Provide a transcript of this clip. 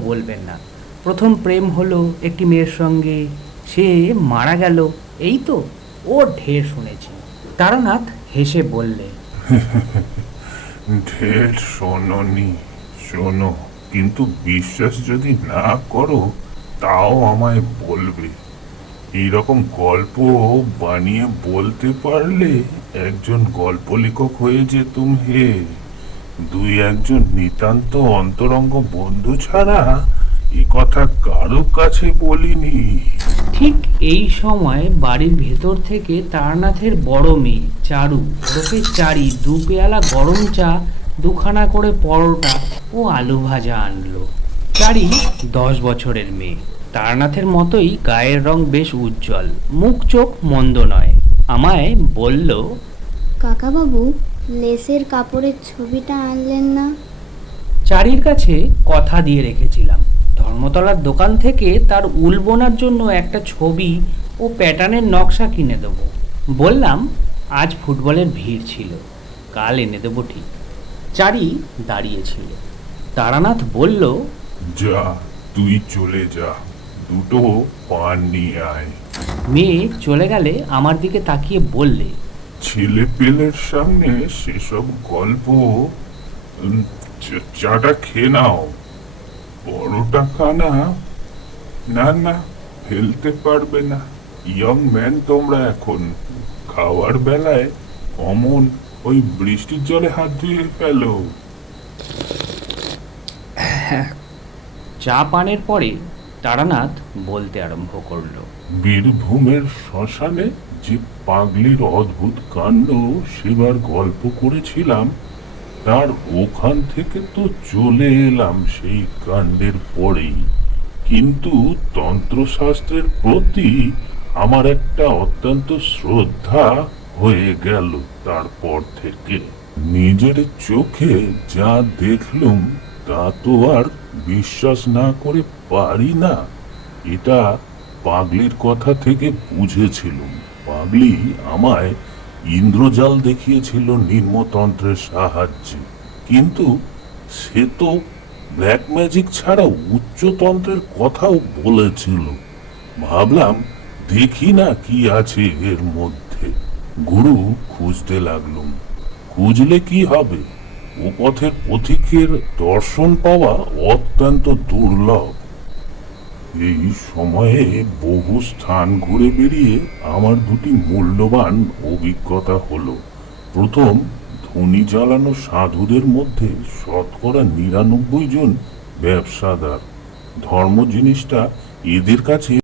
বলবেন না। প্রথম প্রেম হলো একটি মেয়ের সঙ্গে, সে মারা গেল, এই তো। ও ঢের শুনেছি। তারানাথ হেসে বললে, ঢের শোনোনি, শোনো, কিন্তু বিশ্বাস যদি না করো তাও আমায় বলবে। এইরকম গল্প বানিয়ে বলতে পারলে একজন গল্প লেখক হয়ে যেতুম হে। দুই একজন নিতান্ত অন্তরঙ্গ বন্ধু ছাড়া এ কথা কারো কাছে বলিনি। ঠিক এই সময় বাড়ির ভেতর থেকে তারানাথের বড় মেয়ে চারু ওরফে চারি দু পেয়ালা গরম চা, দুখানা করে পরোটা ও আলু ভাজা আনলো। চারি 10 বছরের মেয়ে, তারানাথের মতোই গায়ের রং বেশ উজ্জ্বল, মুখ চোখ মন্দ নয়। আমায় বলল, কাকাবাবু, লেসের কাপড়ের ছবিটা আনলেন না? চারির কাছে কথা দিয়ে রেখেছিলাম, ধর্মতলার দোকান থেকে তার উল বোনার জন্য একটা ছবি ও প্যাটার্নের নকশা কিনে দেবো। বললাম, আজ ফুটবলের ভিড় ছিল, কাল এনে দেবো ঠিক। চারি দাঁড়িয়েছিল। তারানাথ বলল, যা, তুই চলে যা, দুটো পান নিয়ে আয়। মেয়ে চলে গেলে আমার দিকে তাকিয়ে বললে, ছেলে পেলের সামনে সেসব গল্প। উম, চাটা খেয়ে নাও। পরোটা খানা? না না, ফেলতে পারবে না। ইয়ং ম্যান তোমরা এখন। খাওয়ার বেলায় অমন ওই বৃষ্টির জলে হাত ধুয়ে ফেলো। চা পানের পরে তারানাথ বলতে আরম্ভ করলো, বীরভূমের শ্মশানে যে পাগলির অদ্ভুত কাণ্ড সেবার গল্প করেছিলাম, তার ওখান থেকে তো চলে এলাম সেই কাণ্ডের পরেই। কিন্তু তন্ত্রশাস্ত্রের প্রতি আমার একটা অত্যন্ত শ্রদ্ধা হয়ে গেল তারপর থেকে। নিজের চোখে যা দেখলুম তা তো আর বিশ্বাস না করে পারি না। এটা পাগলির কথা থেকে বুঝেছিলুম। পাগলি আমায় ইন্দ্রজাল দেখিয়েছিল নিম্নতন্ত্রের সাহায্যে, কিন্তু সে তো ব্ল্যাক ম্যাজিক ছাড়া উচ্চতন্ত্রের কথাও বলেছিল। ভাবলাম দেখি না কি আছে এর মধ্যে। গুরু খুঁজতে লাগলুম। খুঁজলে কি হবে, ও পথের পথিকের দর্শন পাওয়া অত্যন্ত দুর্লভ। এই সময়ে বহু স্থান ঘুরে বেরিয়ে আমার দুটি মূল্যবান অভিজ্ঞতা হলো। প্রথম, ধনী জ্বালানো সাধুদের মধ্যে 99% জন ব্যবসাদার। ধর্ম জিনিসটা এদের কাছে